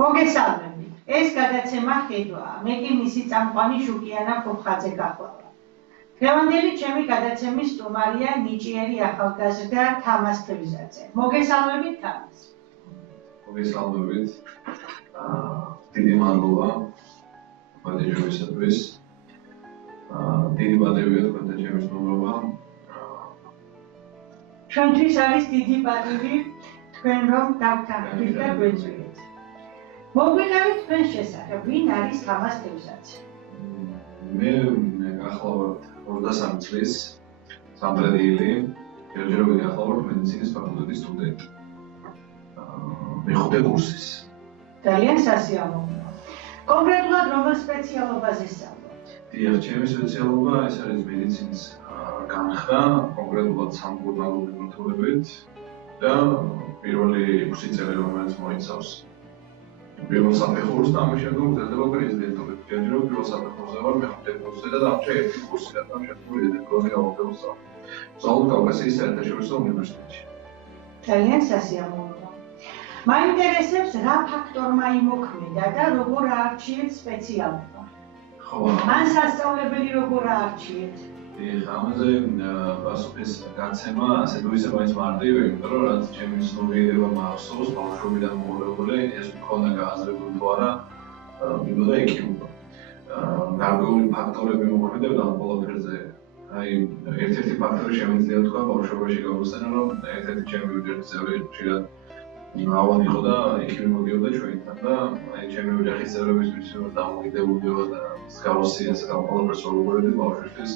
მოგესალმებით. ეს გადაცემა ხედვაა. მე კი მისი წამყვანი შუკიანა ხურხაძე გახლავთ. დღევანდელი ჩემი გადაცემის სტუმარია ნიჭიერი ახალგაზრდა თამას თევზაძე. მოგესალმებით თამას. მოგესალმებით. დიდი მადლობა პატიჟობისათვის. დიდი პატივია თქვენთან ჩემი სტუმრობა. ჩვენთვის არის დიდი პატივი თქვენ რომ დავთანხმდით და გვეწვიეთ. მოგვიყევით თქვენ შესახებ, ვინ არის თამას თევზაძე? მე გახლავართ 23 წლის სამტრედიელი, ჯერჯერობით გახლავართ მედიცინის ფაკულტეტის სტუდენტი. მეხუთე კურსის. ძალიან სასიამოვნოა. კონკრეტულად რომელ სპეციალობაზე სწავლობთ? დიახ, ჩემი სპეციალობა ეს არის მედიცინის განხრა, კონკრეტულად სამკურნალო მეთოდებით და პირველი 6 წელი რომელიც მოიცავს პირველ საფეხურს და ამის შემდეგ გრძელდება პრეზიდენტობით. ჯერჯერობით პირველ საფეხურზე ვარ მეხუთე კურსზე და დამჭრე ერთი კურსი და დამჭრე პრეზიდენტობაზე გავაგზავნე. ვსწავლობ კავკასიის საერთაშორისო უნივერსიტეტში. ძალიან სასიამოვნოა. მაინტერესებს რა ფაქტორმა იმოქმედა და როგორ აარჩიეთ სპეციალობა? ხო, მან სასწავლებელი როგორ აარჩიეთ? ამაზე პასუხის გაცემა ასე თუ ისე მაინც მარტივია, იმიტომ რომ რაც ჩემი ცნობიერება მახსოვს, ბავშვობიდან მოყოლებული, ეს მქონდა გააზრებული თუ არა, მინდოდა ეკიუბრა. გარკვეული ფაქტორები მოქმედებდა ამ ყველაფერზე. აი, ერთ-ერთი ფაქტორი შემიძლია თქვა ბავშვობაში გავუსწენა, რომ ერთ-ერთი ჩემი ოჯახის წევრი ხშირად ავად იყო და იქივე მოდიოდა ჩვენთან და აი ჩემი ოჯახის წევრებისთვის დამოკიდებულება და მსგავსი ასე და ყველაფერს როგორ ბავშვისთვის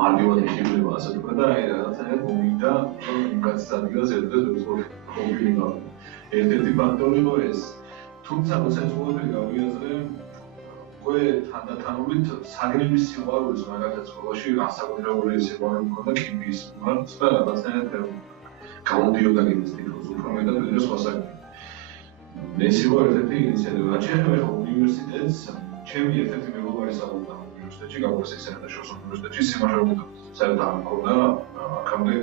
მარტივად იხიბლება ასე თქვა და აი რაღაცნაირად მომიდა რომ იმ კაცის ადგილას ერთ-ერთ კომპიუტერი. ერთ-ერთი ფაქტორი იყო ეს. თუმცა როცა ცხოვრობდი გავიაზრე უკვე თანდათანობით საგნების სიყვარულს მაგალითად სკოლაში განსაკუთრებული სიყვარული მქონდა ქიმიის მიმართ და რაღაცნაირად გამოდიოდა კიდეც თითქოს უფრო მეტად ვიდრე სხვა საგნები. ეს იყო ერთ-ერთი ინიციატივა. რაც შეეხება უნივერსიტეტს, ჩემი ერთ-ერთი მეგობარი სწავლობდა უნივერსიტეტში, კავკასიის საერთაშორისო უნივერსიტეტში, სიმაშრობითად საერთოდ არ მქონდა აქამდე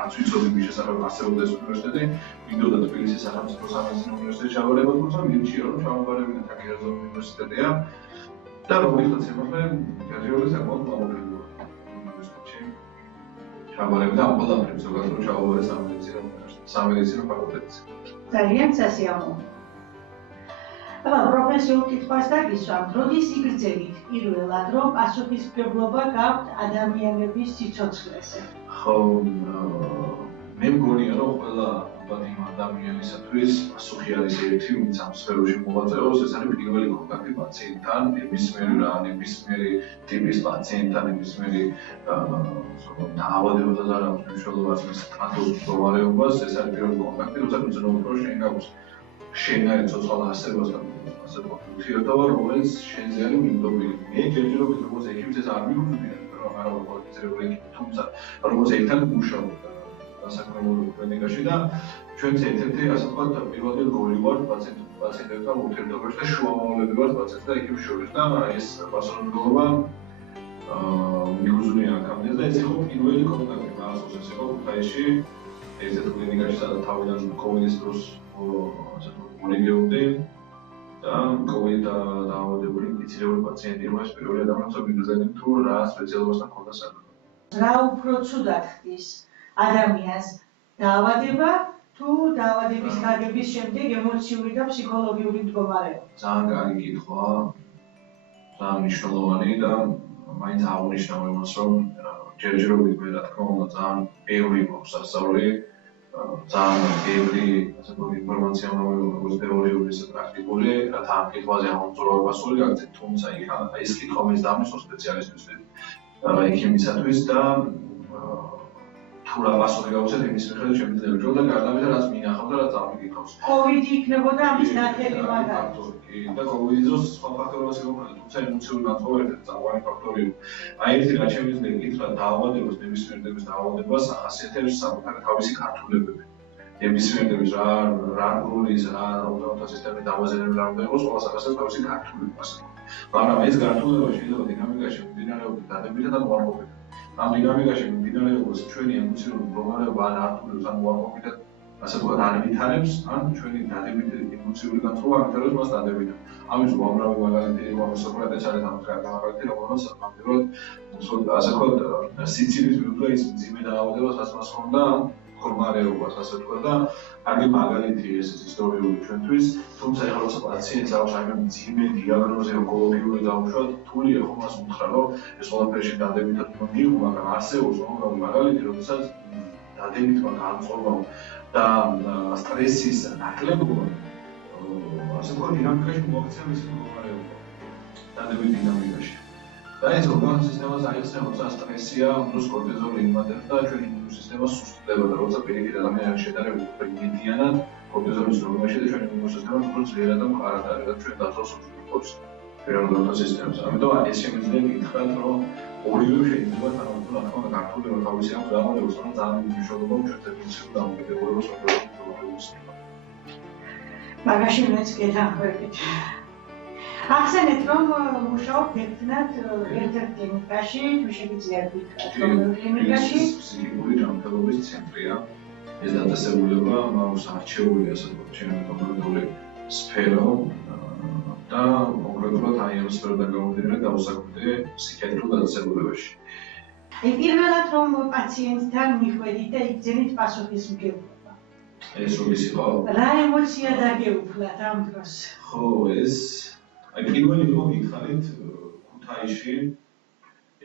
არც ვიცოდი მის შესახებ არსებობდა ეს უნივერსიტეტი, მინდოდა თბილისის სახელმწიფო სამედიცინო უნივერსიტეტში ჩავარება, თუმცა მირჩია რომ ჩამოვარებინა თაკირაძე უნივერსიტეტია და რომ ვიხოთ შემოხლე ჯერჯერობით საკმაოდ მამოკლიდია უნივერსიტეტში. ჩავარებდა ამ ყველაფერს, ზოგადად რომ ჩავარე სამედიცინო ფაკულტეტზე. ძალიან სასიამოვნოა. აბა პროფესიულ კითხვას დაგისვამთ, როდის იგრძელით პირველად რომ პასუხისმგებლობა გაქვთ ადამიანების სიცოცხლეზე? ხო, მე მგონია რომ ყველა იმ ადამიანისათვის პასუხი არის ერთი, ვინც ამ სფეროში მოვაწეოს, ეს არის პირველი კონტაქტი პაციენტთან, ნებისმიერი რა, ნებისმიერი ტიპის პაციენტთან, ნებისმიერი დაავადებასთან არ აქვს მნიშვნელობას მის პათოს მდგომარეობას, ეს არის პირველი კონტაქტი, როცა გრძნობ რომ შენ გაქვს შენაირ ცოცხალ არსებასთან ასე ვთქვათ, ურთიერთობა, რომელიც შენზე არის მიმდობილი. მე ჯერჯერობით როგორც ექიმს ეს არ მიგვიწევია, რომ არა კვალიფიცირებული ექიმი, თუმცა როგორც ერთად მუშაობ დასაქმებულ კლინიკაში და ჩვენც ერთ-ერთი ასე ვთქვათ, პირველი როლი ვარ პაციენტებთან ურთიერთობაში და შუამავლები ვართ პაციენტთა და ექიმის შორის და ეს პასუხისმგებლობა მიუძვნია აქამდე და ეს იყო პირველი კონტაქტი მახსოვს, ეს იყო ქუთაისში ერთ-ერთ კლინიკაში, სადაც თავიდან კოვიდის დროს მონეგეობდი და კოვიდ დაავადებული ინფიცირებული პაციენტი იყო ეს პირველი ადამიანი, ვინმე თუ რა სპეციალობასთან ჰქონდა საქმე. რა უფრო ცუდად ხდის ადამიანს დაავადება თუ დაავადების გაგების შემდეგ ემოციური და ფსიქოლოგიური მდგომარეობა? ძალიან კარგი კითხვა, ძალიან მნიშვნელოვანი და მაინც აღნიშნავ იმას, რომ ჯერჯერობით მე რა თქმა უნდა ძალიან ბევრი მაქვს ასწავლი. ძალიან ბევრი ასე ვთქვათ ინფორმაცია მომევალ როგორც თეორიული ისე პრაქტიკული, რათა ამ კითხვაზე ამოწურვა პასუხი გაგცეთ, თუმცა იქ ეს კითხვა მეც დამისვა სპეციალისტისთვის, ექიმისათვის და თუ რა პასუხი გავუცეთ იმის მიხედვით შემიძლია ვიჯო და გარდამედა რაც მინახავს და რაც ამიკითხავს. კოვიდი იქნებოდა ამის ნათელი მაგალითი. და კოვიდის დროს სხვა ფაქტორებიც იმოქმედა, თუმცა ემოციური განწყობა ერთ-ერთი წამყვანი ფაქტორი იყო. აი ერთი რაც შემიძლია გითხრა დაავადებას, ნებისმიერ ტიპის დაავადებას ახასიათებს საკუთარი თავისი გართულებები. ნებისმიერ ტიპის რა როლის, რა ორგანოთა სისტემის დავაზიანება რა უნდა იყოს, ყველას ახასიათებს თავისი გართულება. მაგრამ ეს გართულება შეიძლება დინამიკაში მიმდინარეობის დადებითად ან უარყოფითად. ამ დინამიკაში მიმდინარეობას ჩვენი ემოციური მდგომარეობა ან ართულებს ან უარყოფითად ასე ვთქვათ, არ ვითარებს, ან ჩვენი დადებითი ემოციური განწყობა ვითარებს მას დადებითად. ამის უამრავი მაგალითი იყო, სოკრატეს არის ამ მაგალითი, რომელსაც ნამდვილად ასე ვთქვათ, სიცილის მიუძღვა ის მძიმე დაავადება, რაც მას ჰქონდა მდგომარეობას, ასე ვთქვათ და კარგი მაგალითი ეს ისტორიული ჩვენთვის, თუმცა ეხლა როცა პაციენტს აქვს აი მძიმე დიაგნოზი ონკოლოგიური დაუშვათ, რთულია ხომ მას უთხრა, რომ ეს ყველაფერში დადებითად მიიღო, მაგრამ არსებობს უამრავი მაგალითი, როდესაც დადებითმა განწყობამ და სტრესის ნაკლებობამ ასე ვთქვათ, დინამიკაში მოაქცია მისი მდგომარეობა. დადებით დინამიკაში. და ეს ორგანული სისტემას აიხსნა, როცა სტრესია, პლუს კორტიზოლი იმატებს და ჩვენი იმუნური სისტემა სუსტდება და როცა პირიქით ადამიანს შედარებით უფრო იმედიანად კორტიზოლის ნორმაში და ჩვენი იმუნური სისტემა უფრო ძლიერად და მყარად არის და ჩვენ დაცვას უშუქობს ფერმენტულ სისტემას. ამიტომ ეს შემიძლია გითხრათ, რომ ორივე შეიძლება თანამედროვე ახლა ქართული თავისი აქვს გამოიყენოს, რომ ძალიან მნიშვნელოვანია ჩვენ თვითონ დამოკიდებულებას ვაკეთებთ. მაგაში მეც გეთანხმებით. ახსენეთ, რომ მუშაობთ ერთნაირად ერთ-ერთ კლინიკაში, თუ შეგიძლიათ გითხრათ, რომ კლინიკაში ფსიქიკური ჯანმრთელობის ცენტრია. ეს დაწესებულება მაქვს არჩეული, ასე ვთქვათ, ჩემი სფერო და კონკრეტულად აი ამ სფეროდან გამომდინარე დავუსაქმდე ფსიქიატრიულ დაწესებულებაში. პირველად რომ პაციენტთან მიხვედით და იგზენით პასუხისმგებლობა. ეს რომ ის იყო? რა ემოცია დაგეუფლათ ამ დროს? ხო, ეს აი პირველი რომ გითხარით ქუთაისში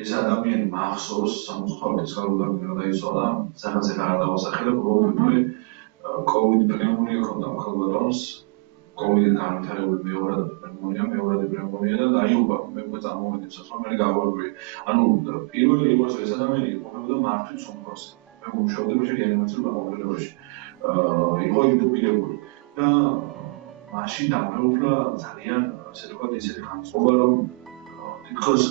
ეს ადამიანი მახსოვს 65 წლამდე რა დაიცვალა, სადაც ახლა არ დავასახელებ, უბრალოდ COVID პნეუმონია ჰქონდა მხოლოდ COVID-ით განვითარებული მეორადი პნეუმონია და დაიღუპა მე უკვე წარმოვიდგინე, რომ მე გავარკვიე. ანუ პირველი იყო ეს ადამიანი იყოფოდა მართვით სომხოსი. მე მუშაობდი რეანიმაციულ გამოკვლევაში. იყო ინტუბირებული და მაშინ დამეუფლა ძალიან ასე ვთქვათ ისეთი განწყობა, რომ თითქოს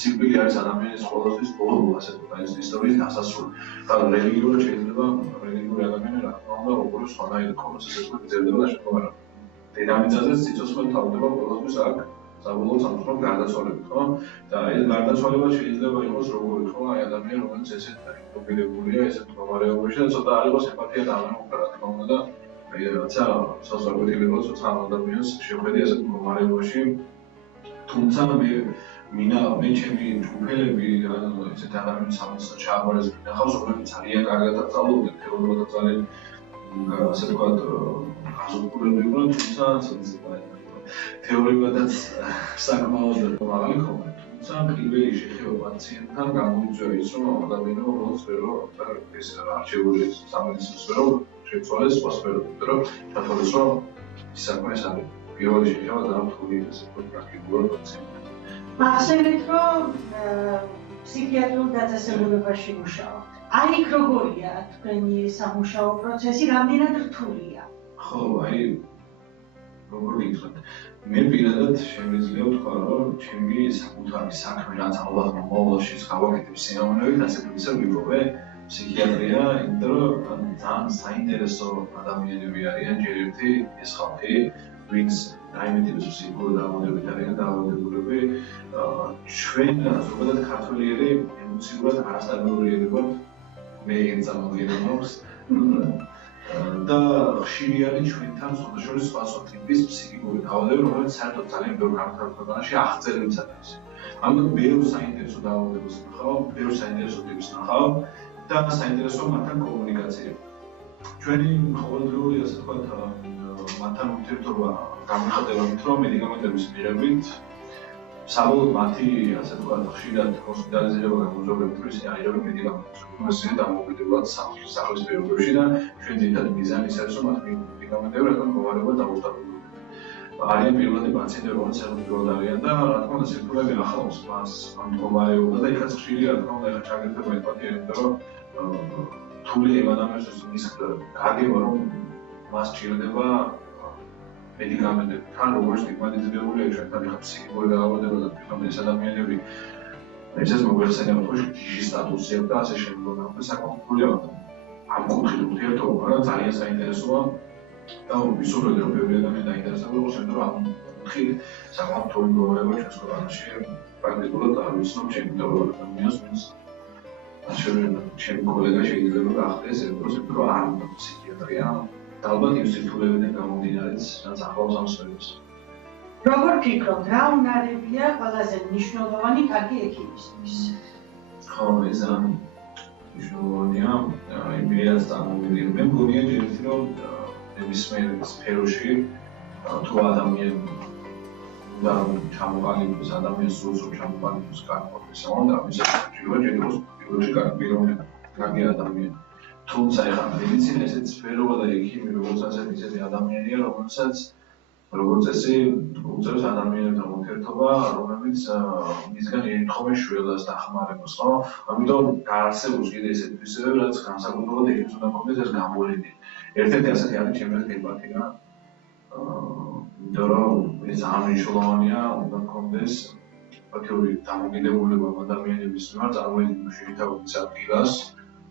სიკვდილი არის ადამიანის ყოველთვის ბოლო, ასე ვთქვათ, ეს ისტორიის დასასრული. და რელიგიურად შეიძლება რელიგიური ადამიანი რა თქმა უნდა როგორი სხვანაირი ქონოს ესე ვთქვათ, იზრდება და შეგვიძლია. დედამიწაზე სიცოცხლე თავდება ყოველთვის აქ საბოლოო სამწუხაროდ გარდაცვალებით, ხო? და ეს გარდაცვალება შეიძლება იყოს როგორი ხო, აი ადამიანი რომელიც ესეთ ინტუბირებულია, ესეთ მდგომარეობაში და ცოტა არ იყოს ემპათია დამეუფლა რა თქმა უნდა და აი რაცა საზღვარგარეთილებას ცოტა ადამიანს შეხვედი ესეთ მდგომარეობაში. თუმცა მე ჩემი ჯგუფელები ესეთ ადამიანის სამეცნიერო ჩააბარეს მინახავს, რომლებიც ძალიან კარგად აწავლობდნენ თეორიულად ძალიან ასე ვთქვათ გაზომვებულები, თუმცა თეორიულადაც საკმაოდ მაღალი ხომ. თუმცა პირველი შეხება პაციენტთან გამოიწვია ის, რომ ადამიანმა უბრალოდ სფერო ეს არჩეული სამედიცინო სფერო შეცვალეს სხვა სფეროებით, რომ ჩათვალეს, რომ ის საქმე ეს არის. პირველი შეხება ძალიან რთული ესე ვთქვათ პრაქტიკულად პაციენტთან. ახსენეთ, რომ ფსიქიატრიულ დაწესებულებაში მუშაობთ. აი იქ როგორია თქვენი სამუშაო პროცესი, რამდენად რთულია? ხო, აი როგორ გითხრათ, მე პირადად შემიძლია ვთქვა, რომ ჩემი საკუთარი საქმე რაც ალბათ მომავალში გავაკეთებ სიამოვნებით, ასე ვთქვათ, ვიპოვე ფსიქიატრია, იმიტომ რომ ძალიან საინტერესო ადამიანები არიან ჯერ ერთი ეს ხალხი, ვინც დაიმედებს ფსიქოლოგიურ დაავადებებით არიან დაავადებულები, ჩვენ ზოგადად ქართველიერი ემოციურად არასტაბილურიები ვართ, მე ეცამოგები მაქვს და ხშირი არის ჩვენთან სხვადასხვა სხვა ტიპის ფსიქიკური დაავადებები, რომელიც საერთოდ ძალიან ბევრ ქვეყანაში აღწერილიც არის. ამიტომ ბევრ საინტერესო დაავადებას ნახავ, ბევრ საინტერესო ტიპს ნახავ და საინტერესოა მათთან კომუნიკაცია. ჩვენი ყოველდღიური ასე ვთქვათ მათთან ურთიერთობა გამოიხატებებით, რომ მედიკამენტების მიღებით საბოლოოდ მათი ასე ვთქვათ ხშირად ჰოსპიტალიზება გამოძიებებით, ისინი აიღებენ მედიკამენტებს, რომელსაც დამოუკიდებლად სახლის პირობებში და ჩვენ ძირითადი მიზანი ის არის, რომ მათ მედიკამენტები რადგან მდგომარეობა დაუსტაბილურდება. არიან პირველადი პაციენტები, რომელსაც საერთოდ არიან და რა თქმა უნდა სირთულეები ახლავს მას ამ მდგომარეობა და იქაც ხშირი რა თქმა უნდა ჩაგერთება ემპათია, იმიტომ რომ რთული იმ ადამიანს ის გაგება რომ მას ჭირდება მედიკამენტები. თან როგორც სტიგმატიზებულია ჩვენთან ახლა ფსიქიკური დაავადება და თვითონ ეს ადამიანები ესეც მოგვეხსენება ხო ჯიჟის სტატუსი აქვს და ასე შემდგომ და საკმაოდ რთულია ამ კუთხით ურთიერთობა, მაგრამ ძალიან საინტერესოა და ვისურვებდი რომ ბევრი ადამიანი დაინტერესებული იყოს, იმიტომ რომ ამ კუთხით საკმაოდ რთული მდგომარეობა ჩვენს ქვეყანაში პრაქტიკულად არ ვიცნობ ჩემი ადამიანს, ვინც ჩემი კოლეგა შეიძლება გახდეს ევროს, რომ არ უნდა ფსიქიატრია. ალბათ იმ სიტუაციებიდან გამომდინარეც, რაც ახლავს ამ სფეროს. როგორ ფიქრობთ, რა უნარებია ყველაზე მნიშვნელოვანი კარგი ექიმისთვის? ხო, ეს მნიშვნელოვანია, იმედია წარმოვიდგინე. მე მგონია ჯერჯერობით რომ ნებისმიერ სფეროში თუ ადამიანი და ჩამოყალიბდეს ადამიანის სულს რომ ჩამოყალიბდეს კარგი პროფესიონალი, ამის საჭიროა ჯერჯერობით პირველში კარგი ადამიანი. თუმცა ეხლა მედიცინა ესეთ სფეროა და ექიმი როგორც ასეთი ადამიანია, რომელსაც როგორც წესი უწევს ადამიანებთან ურთიერთობა, რომელიც მისგან ეთხოვენ შველას და ხმარებას, ხო? ამიტომ გაარსებულს კიდე ესეთ თვისებები, რაც განსაკუთრებულად ექიმს უნდა გქონდეს ეს გამოვლენა. ერთ-ერთი ასეთი არის ჩემი ემპათია. იმიტომ რომ ეს ამნიშნულოვანია, უნდა გქონდეს ფაქტობრივი დამოკიდებულება ადამიანების მიმართ, წარმოიდგინოთ შეითავის ადგილას,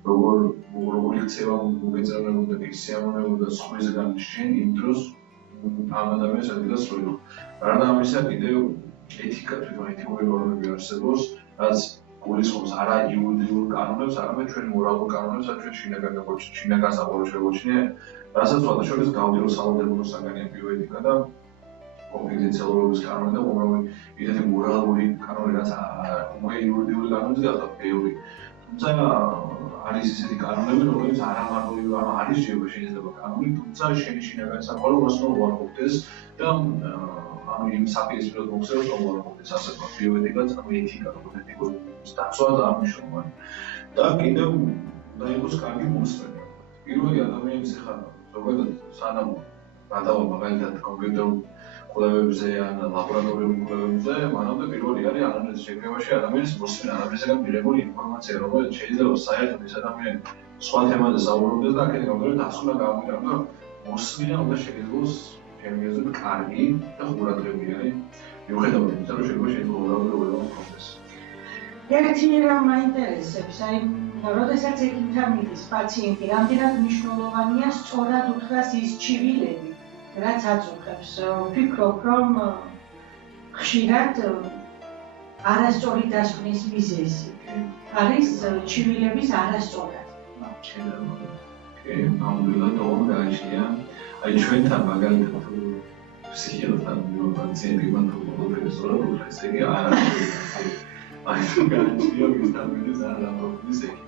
როგორი ქცევა მოგეწევნებოდა, სიამოვნებოდა სხვისგან შენ იმ დროს ამ ადამიანს ადგილას სვლიო. გარდა ამისა, კიდევ ეთიკა თვითონ ეთიკური ნორმები არსებობს, რაც გულისხმობს არა იურიდიულ კანონებს, არამედ ჩვენ მორალურ კანონებს, რაც ჩვენ შინაგან საყოველთაოდ შევაჩინე, რასაც ვადაშორის გავდირო სავალდებულო საგანია ბიოეთიკა და კონფიდენციალურობის კანონი და უამრავი ისეთი მორალური კანონი, რაც უკვე იურიდიული კანონი და ბევრი. თუმცა არის ისეთი კანონები, რომლებიც არა მარტო არის შეიძლება კანონი, თუმცა შენი შინაგანი საყოველთაოდ მოსწორ უარყოფდეს და იმ საპირისპიროდ მოხსენებს რომ უარყოფდეს ასე ვთქვათ, ბიოეთიკაც, ეთიკა, როგორც ეთიკური დაცვა და ამჟამად. და კიდევ და იყოს კარგი მოსწრება. პირველი ადამიანის ხა ზოგადად სანამ გადავა მაგალითად კომპიუტერულ კვლევებზე ან ლაბორატორიულ კვლევებზე, მანამდე პირველი არის ანალიზის შექმნაში ადამიანის მოსმენა, ადამიანისგან მიღებული ინფორმაცია, რომელიც შეიძლება საერთოდ ეს ადამიანი სხვა თემაზე საუბრობდეს და აქედან გამომდინარე დასკვნა გამოვიდა, რომ მოსმენა უნდა შეგეძლოს შემიძლია კარგი და ყურადღებიანი, მიუხედავად იმისა, რომ შეიძლება ყურადღება გქონდეს. ერთი რამ მაინტერესებს, აი, როდესაც ექიმთან მიდის პაციენტი, რამდენად მნიშვნელოვანია სწორად უთხრას ის ჩივილები, რაც აწუხებს. ვფიქრობ, რომ ხშირად არასწორი დასკვნის მიზეზი არის ჩივილების არასწორად. ნამდვილად დაუგაჩია. აი ჩვენთან მაგალითად ფსიქიატრთან პაციენტი მან თუ ყველაფერი სწორად უთხრეს, იგი არ არის. აი განაჩნია მისდამენის არამოქმედის ექიმი.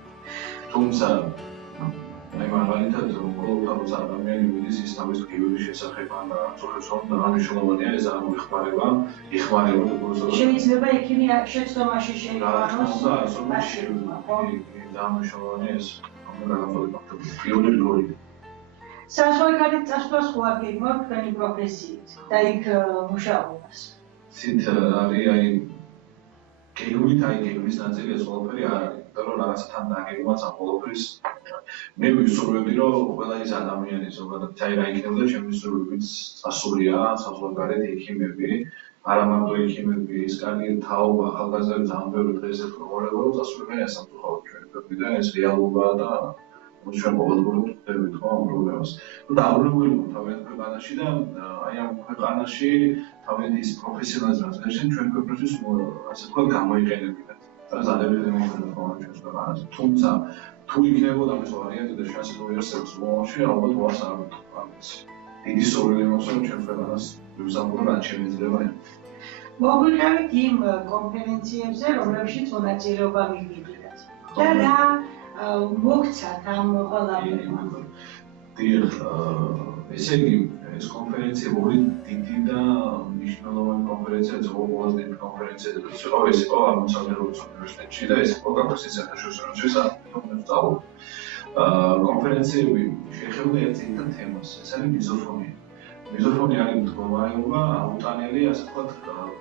თუმცა აი მაგალითად ყოველთვის ადამიანი მიდის ის თავის ტკივილის შესახებ ან წოხებს რომ დანიშნულოვანია ეს არ მოიხმარება და პროცესორ შეიძლება ექიმი შეცდომაში შეიყვანოს დანიშნულოვანია ეს ამგვარად პირველი როლი. საზღვარგარეთ წასვლას ხო არ გეგმავთ თქვენი პროფესიით და იქ მუშაობას? ცით არის აი გეგმის ნაწილი ეს ყველაფერი არ არის. რომ რაღაცთან დაგეგმვაც ამ ყოველფრის მე ვისურვებდი რომ ყველა ის ადამიანი ზოგადად აი რა იქნებოდა ჩემი სურვილიც წასულია საზღვარგარეთ ექიმები არა მარტო ექიმები ის კარგი თაობა ახალგაზრდები ძალიან ბევრი დღეს ეს პროგრამა რომ წასულიყვნენ სამწუხაროდ ჩვენ გვიყვიდან ეს რეალობაა და ჩვენ ყოველდღიურად ვხვდებით ხო ამ პრობლემას. და დაბრუნებული თავიანთ ქვეყანაში და აი ამ ქვეყანაში თავიანთ ის პროფესიონალიზმს გაშენ ჩვენ ქვეყნისთვის ასე ვთქვათ გამოიყენებინათ. ზადები მოხდება ჩვენს ქვეყანაზე. თუმცა თუ იქნებოდა ეს ვარიანტი და შანსი თუ იარსებობს მომავალში, ალბათ ვარს არ ვთქვამს. დიდი სურვილი მაქვს რომ ჩვენს ქვეყანას ვიზამბლო რაც შემიძლია. მოგვიყევით იმ კონფერენციებზე, რომლებშიც მონაწილეობა მივიღეთ. და რა მოგცათ ამ ყველაფერმა? დიახ, ესე იგი ეს კონფერენცია ორი დიდი და მნიშვნელოვანი კონფერენცია, ყველაზე დიდი კონფერენცია და ეს იყო აღმოსავლეთის უნივერსიტეტში და ეს იყო კავკასიის საერთაშორისო უნივერსიტეტში. კონფერენციები შეეხება ერთ-ერთ თემას, ეს არის მიზოფონია. მიზოფონია არის მდგომარეობა, აუტანელი, ასე ვთქვათ,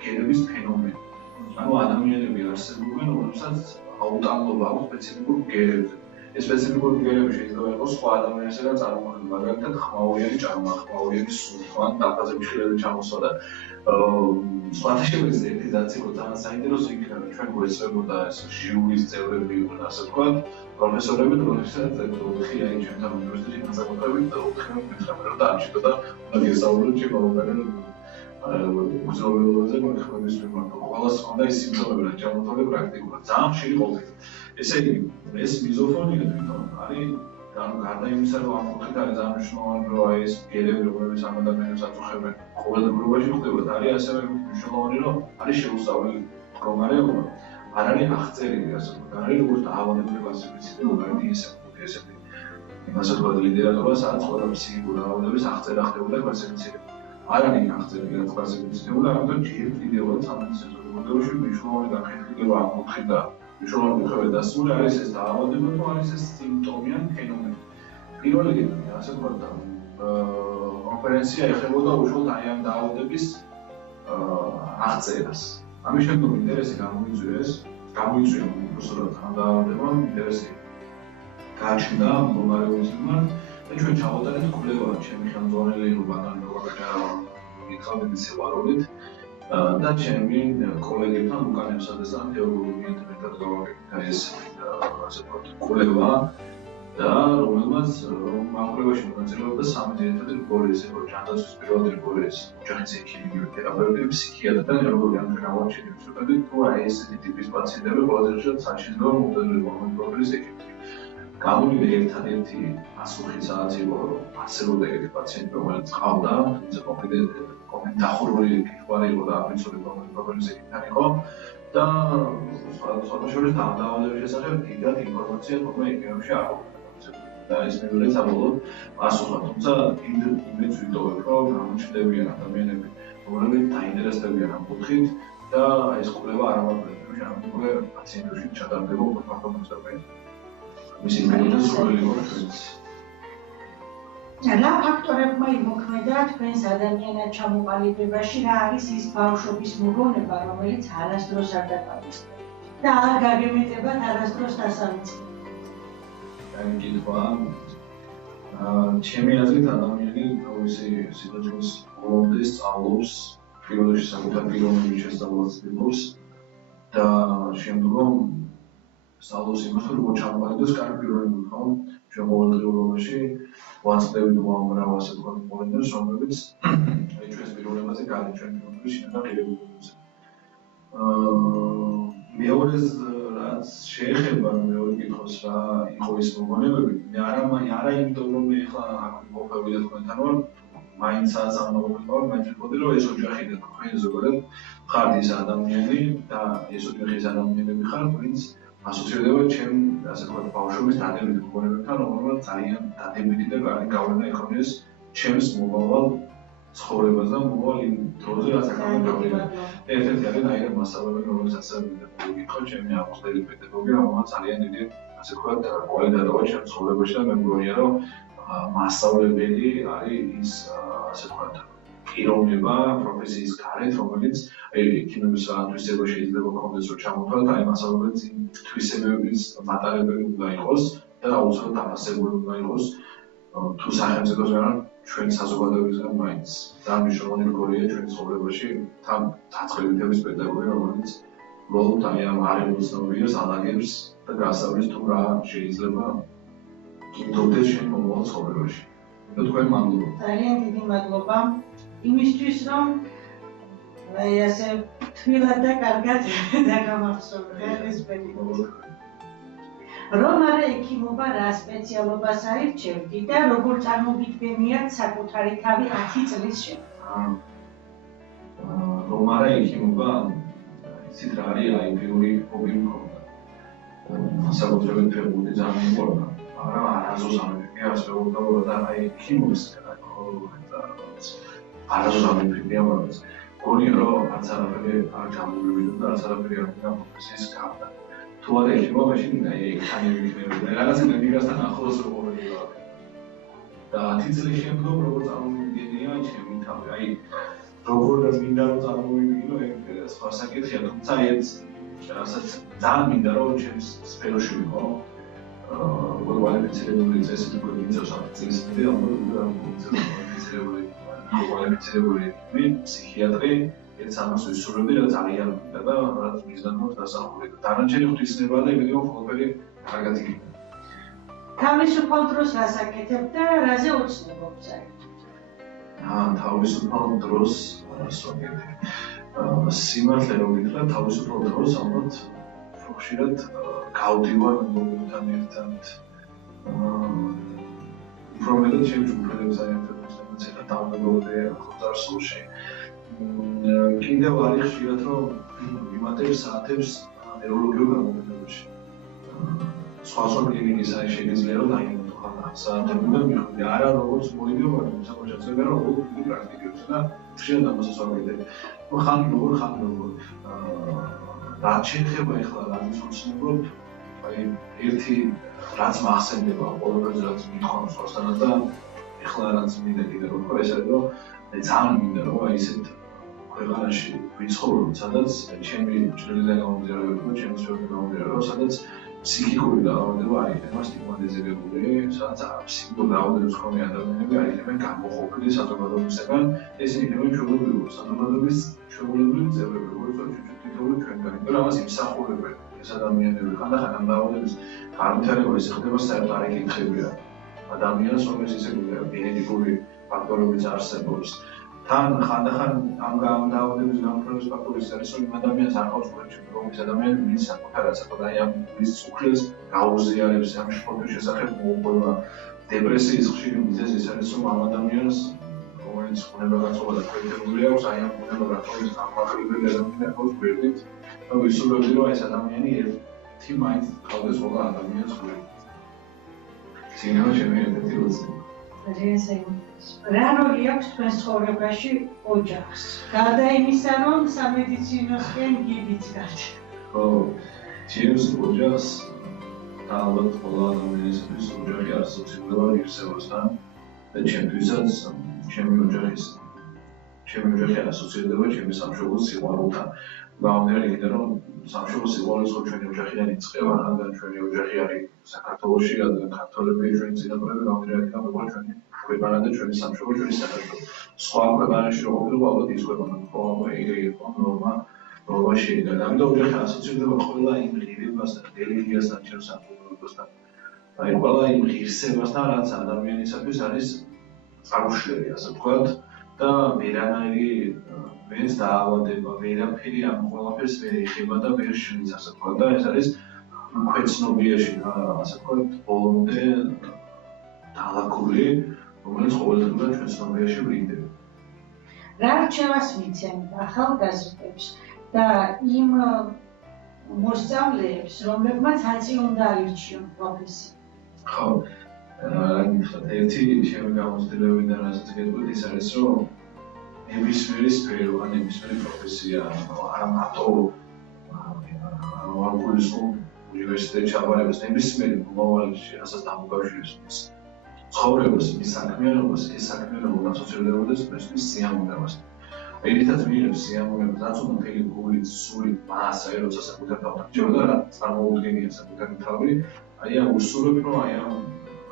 გენების ფენომენი. ანუ ადამიანები არსებობენ, რომელსაც აუტანლობა აქვს სპეციფიკურ გენებზე. ეს სპეციფიკური გენები შეიძლება იყოს სხვა ადამიანებისგან წარმოქმნილი, მაგალითად ხმაურიანი ჭარბა, ხმაურიანი სუნი, ან დაფაზე მშლელი ჩამოსვა და სხვათა შორის ერთი ძაც იყო ძალიან საინტერესო იქნება ჩვენ გვესწრებოდა ეს ჟიურის წევრები იყვნენ ასე ვთქვათ, პროფესორები, რომელსაც ხია ის ჩვენთან უნივერსიტეტში განსაკუთრებით 4-5 მეტრამდე რომ დაამშვიდო და გესაუბროთ შემოგვიგებენ უზრუნველობაზე მოიხმების მიმართ. ყველას ჰქონდა ის სიმპტომები, რაც ჩამოთვალე პრაქტიკულად. ძალიან ხშირი ყოფილა. ესე იგი, ეს მიზოფონია თვითონ არის გარდა იმისა, რომ ამ კუთხით არის ძალიან მნიშვნელოვანი, რომ აი ეს გელები, რომლებიც ამ ადამიანებს აწუხებენ, ყოველდღიურობაში ხდებოდა, არის ასევე მნიშვნელოვანი, რომ არის შეუსწავლელი მდგომარეობა, არ არის აღწერილი, ასე ვთქვათ, არ არის როგორც დაავადებული კლასიფიცირებული, არის DSM-5 ასე ვთქვათ, ლიტერატურა, სადაც ყველა ფსიქიკური დაავადების აღწერა ხდებოდა კლასიფიცირებული. არ არის აღწერილი რაც კლასიფიცირებული, ამიტომ ჯერ კიდევაც ამ სეზონებში მნიშვნელოვანი განხილვა ამ კუთხით და მნიშვნელოვანი კუთხეები დასწრული არის ეს დაავადება თუ არის ეს სიმპტომიან ფენომენი. პირველ რიგში, ასე ვთქვათ, კონფერენცია ეხებოდა უშუალოდ აი ამ დაავადების აღწერას. ამის შემდგომ ინტერესი გამოიწვია უბრალოდ ამ დაავადებამ ინტერესი გააჩნდა მდგომარეობის მიმართ და ჩვენ ჩავატარეთ კვლევა ჩემი ხელმძღვანელი იყო ბატონი მიხაილ სევაროვით და ჩემი კოლეგებთან უკანასკნელსა და თეორიულად ერთად გავაკეთეთ ეს ასე ვთქვათ კვლევა და რომელმაც ამ კვლევაში მონაწილეობდა სამი ძირითადი რგოლი იყო ჯანდაცვის პირველი რგოლი ოჯახის ექიმი, თერაპევტი, ფსიქიატრი და ნევროლოგი გამოვაჩინეთ შეფერდი თუ აი ესეთი ტიპის პაციენტები ყველაზე შეიძლება საშინაო მოდელები მომენტობის ექიმი. გამოვიდა ერთადერთი პასუხი სადაც იყო არსებობდა ეგეთი პაციენტი რომელიც ყავდა თუმცა კონკრეტ დახურული კითხვარი იყო და აბიცური პრობლემის ექიმთან იყო და სხვა შორის დაავადების შესახებ დიდად ინფორმაცია თუმცა ექიმებში არ ჰქონდა და ეს მეორე საბოლოოდ პასუხა თუმცა იმედს ვიტოვებ რომ გამოჩნდებიან ადამიანები რომლებიც დაინტერესდებიან ამ კუთხით და ეს კვლევა არ ამოგვიყვება ამ უკვე პაციენტებში ჩატარდება უკვე ფაქტობრივ მოსწავლეებში მისი მეთოდი სრული გორჩევს. რა ფაქტორებმა იმოქმედა თქვენს ადამიანად ჩამოყალიბებაში რა არის ის ბავშვობის მოგონება, რომელიც არასდროს არ დაკავებთ და არ გაგემეტებათ არასდროს დასამწი. აი კითხვა ჩემი აზრით ადამიანი თავისი სიტუაციის ბოლომდე სწავლობს პირველში საკუთარ პიროვნების შესწავლას ცდილობს და შემდგომ სწავლობს იმას, რომ როგორ ჩამოყალიბდეს კარგი პიროვნებით, ხო? ჩვენ ყოველდღიურობაში ვაწყდებით უამრავ ასე ვთქვათ მომენტებს, რომლებიც აი ჩვენს პიროვნებაზე გადაჭრენ პიროვნების შინაგან ღირებულებებზე. მეორეს რაც შეეხება მეორე კითხვას რა იყო ის მოგონებები, არა იმიტომ რომ მე ახლა აქ მოფევი და თქვენთან ვარ, მაინც საზამთრებლად ვარ, მაინც ვიტყოდი რომ ეს ოჯახი და თქვენ ზოგადად ხართ ის ადამიანი და ეს ოჯახის ადამიანები ხართ, ვინც ასოცირდება ჩემ ასე ვთქვათ ბავშვობის დადებითი მოგონებებთან, რომელმაც ძალიან დადებითი და კარგი გავლენა იქონიეს ჩემს მომავალ ცხოვრებას და მომავალ იმ დროზე რაც ახლა გავიდა. ერთ-ერთი არის აირე მასწავლებელი, რომელიც ასევე მოგიკითხა ჩემი აღმოსავლელი პედაგოგი, რომელმაც ძალიან დიდი ასე ვთქვათ როლი დატოვა ჩემს ცხოვრებაში და მე მგონია რომ მასწავლებელი არის ის ასე ვთქვათ პიროვნება პროფესიის გარეთ, რომელიც ექიმების თვისება შეიძლება კონდეს რომ ჩამოთვალოთ, აი მასწავლებელი თვისებების მატარებელი უნდა იყოს და აუცილებლად დაფასებული უნდა იყოს თუ სახელმწიფოსგან ჩვენ საზოგადოებისგან მაინც. ძალიან მნიშვნელოვანი როლია ჩვენ ცხოვრებაში დაწყებითების პედაგოგი, რომელიც უბრალოდ აი ამ არემოცნობიერს ალაგებს და გასწავლის თუ რა შეიძლება გინდოდეს შენ მომავალ ცხოვრებაში. და თქვენ მადლობა. ძალიან დიდი მადლობა იმისთვის, რომ აი ასე თბილად და კარგად დაგამახსოვრდეთ ეს პერიოდი. რომ არა ექიმობა რა სპეციალობას აირჩევდი და როგორ წარმოგიდგენიათ საკუთარი თავი 10 წლის შემდეგ. რომ არა ექიმობა იცით რა არის აიდიული ჰობი მქონდა. საკუთრებით ფეხბურთი ძალიან მიყოლა. მაგრამ არასდროს ამიფიქრე ასეულდაურა და აი ექიმობის არასდროს ამიფიქრე ამას. გონია რომ არც არაფერი არ გამოვიდა და არც არაფერი არ პროფესიის გავდა. თუ არა ექიმობაში აი ექიმები იქნებოდა. რაღაცა მედიკასთან ახლოს რო ყოფილიყო. და 10 წლის შემდგომ როგორ წარმოვიდგენია ჩემი თავი. აი როგორ მინდა რომ წარმოვიდგინო ეს სხვა საკითხია, თუმცა ეს რასაც ძალიან მინდა რომ ჩემს სფეროში ვიყო. კვალიფიცირებული წესით უკვე მიწევს ამ წლის მიდე, ამიტომ კვალიფიცირებული ფსიქიატრი ეს ამას ვისურვებდი რა ძალიან მინდა და რაც მიზანოთ დასახული. დანარჩენი ღვთისმება და იმედი რომ ყველაფერი კარგად იქნება. თავისუფალ დროს რას აკეთებ და რაზე ოცნებობ საერთოდ? თავისუფალ დროს სოგეთი. სიმართლე რომ ვითხრა, თავისუფალ დროს ალბათ ხშირად გავდივარ მეგობრებთან ერთად. უბრალოდ ჩემს უფლებებს აერთებს და დავმეგობრე ხოთარსულში. კიდევ არის ხშირად რომ ვიმატებ საათებს ნევროლოგიურ გამოკვლევებში. სხვა კლინიკის აი შეიძლება რომ დაიმატო ხალხა საათები და მიხდი არა როგორც მოვიდიო მაგრამ საკუთრებია რომ როგორ პრაქტიკებს და ხშირად ამასაც ვაკეთებ. ხან როგორ რაც შეიძლება ეხლა რაც ვცნობ აი ერთი რაც მახსენდება ყოველდღე რაც მithქვამს სხვასთანაც და ეხლა რაც მინდა კიდე რომ ვთქვა ეს არის რომ ძალიან მინდა რომ აი ისეთ ქვეყანაში ვიცხოვრო სადაც ჩემი ჭრილიდან გამომდინარე და ჩემი სურვილიდან გამომდინარე რომ სადაც ფსიქიკური დაავადება არ იქნება სტიგმატიზირებული, სადაც ფსიქიკური დაავადებების მქონე ადამიანები არ იქნებიან გამოყოფილი საზოგადოებისგან, ესენი იქნებიან საზოგადოების ჩვეულებრივი წევრები, როგორც თითოეული ჩვენგანი. მაგრამ ამას იმსახურებენ ეს ადამიანები, ხანდახან ამ დაავადების განვითარება ხდება საერთოდ არ ეკითხებიან ადამიანს, რომელიც ისე გენეტიკური ფაქტორებიც არსებობს. თან ხანდახან ამ დაავადების განვითარების ფაქტორი არის რომ ადამიანს არ ყავს გულში რომ ეს ადამიანი მის საკუთარად აი ამ მის უხლეს გაუზიარებს ამ სპორტის შესახებ მოუყვება დეპრესიის ხშირი მიზეზი ის არის რომ ამ ადამიანს რომელიც უნებაგაცობა და კრიტიკული აქვს აი ამ უნებაგაცობის გამაყრებელი ადამიანი აქვს გვერდით და ვისურვებდი რომ ეს ადამიანი ერთი მაინც ყავდეს ყველა ადამიანს გვერდით. სინema შემიძლია ერთად რა როლი აქვს თქვენს ცხოვრებაში ოჯახს? გარდა იმისა, რომ სამედიცინოსკენ გიბიძგათ. ხო, ჩემს ოჯახს და ალბათ ყველა ადამიანისთვის ოჯახი ასოცირდება ღირსებასთან და ჩემთვისაც ჩემი ოჯახი ასოცირდება ჩემი სამშობლოს სიყვარულთან. გამომდინარე იქიდან რომ სამშობლოს სიყვარულიც ხო ჩვენი ოჯახიდან იწყება, რადგან ჩვენი ოჯახი არის საქართველოში, რადგან ქართველები ჩვენი წინაპრები გამომდინარე იქიდან მეგობრებო ჩვენი ქვეყანა და ჩვენი სამშობლო ჩვენი საქართველო. სხვა ქვეყანაში რო ყოფილიყო ალბათ ის ქვეყანა ხო იყო ნორმა შეიძლება. ამიტომ ოჯახი ასოცირდება ყველა იმ ღირებასთან, რელიგიასთან, ჩემს სამშობლოსთან. აი ყველა იმ ღირსებასთან, რაც ადამიანისათვის არის წარუმშლელი, ასე ვთქვათ და ვერანაირი ვერც დაავადება, ვერაფერი ამ ყველაფერს ვერ ეხება და ვერ შლის, ასე ვთქვათ და ეს არის ქვეცნობიაში, ასე ვთქვათ, ბოლომდე დალაგული რომელიც ყოველდღიურად ჩვენ ცნობიერში ვრინდება. რა რჩევას მიცემთ ახალგაზრდებს და იმ მოსწავლეებს, რომლებმაც აწი უნდა აირჩიონ პროფესია? ხო, ერთი ჩემი გამოცდილებიდან რასაც გეტყვით ის არის, რომ ნებისმიერი სფერო, ან ნებისმიერი პროფესია, არა მარტო უნივერსიტეტში აბარებას, ნებისმიერი მომავალში რასაც დამოკავშირებს ცხოვრებას, მის საქმიანობას, ეს საქმიანობა ასოცირდებოდეს მისთვის სიამოვნებასთან. ერთად მიიღებს სიამოვნებას, რაც უნდა მთელი გულით, სულით, მასა, როცა საკუთარ თავთან ჭირდება და წარმოუდგენია საკუთარ თავი, აი ამ უსურვებ, რომ აი ამ,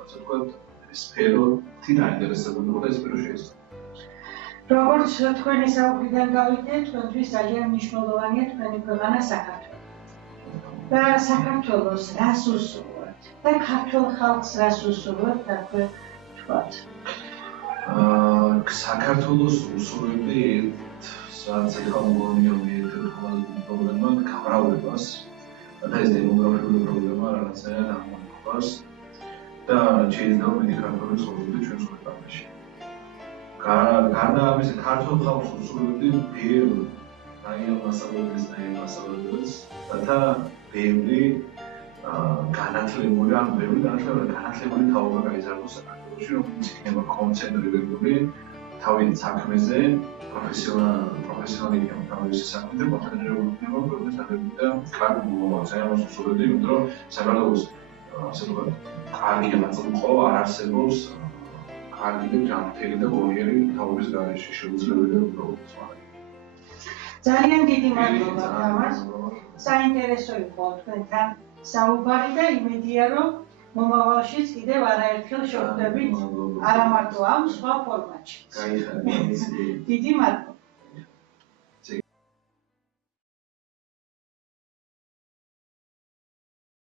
ასე ვთქვათ, სფერო თინ აინტერესებულიყო და ეს სფერო შეეცვალა. როგორც თქვენი საუბრიდან გავიგეთ, თქვენთვის ძალიან მნიშვნელოვანია თქვენი ქვეყანა საქართველო. და საქართველოს რას უსურვებთ? და ქართულ ხალხს რას უსურვებთ, თქვენ ვთქვათ? საქართველოს უსურვებდი რაც ეხლა მგონია ერთ-ერთი ყველაზე პრობლემა გამრავლებას და ეს დემოგრაფიული პრობლემა რაღაცნაირად აღმოფხვრას და შეიძლება მეტი ქართველი ცხოვრობდი ჩვენს ქვეყანაში. გარდა ამისა, ქართულ ხალხს უსურვებდი ბევრ მასალებს, რათა ბევრი განათლებული თაობა გაიზარდოს საქართველოში, რომელიც იქნება კონცენტრირებული თავის საქმეზე, პროფესიონალი იქნება თავისი საქმეზე, კონცენტრირებული იქნება ქვეყნის ადამიანები და კარგი მომავალს. აი ამას უსურვებდი, იმიტომ რომ საქართველოს ასე ვთქვათ, კარგი ნაწილყო არ არსებობს კარგი და ჯანმრთელი და გონიერი თაობის გარეშე შეუძლებელია უბრალოდ. ძალიან დიდი მადლობა თამარ. საინტერესო იყო თქვენთან საუბარი და იმედია რომ მომავალშიც კიდევ არაერთხელ შევხვდებით არა მარტო ამ სხვა ფორმატში. დიდი მადლობა.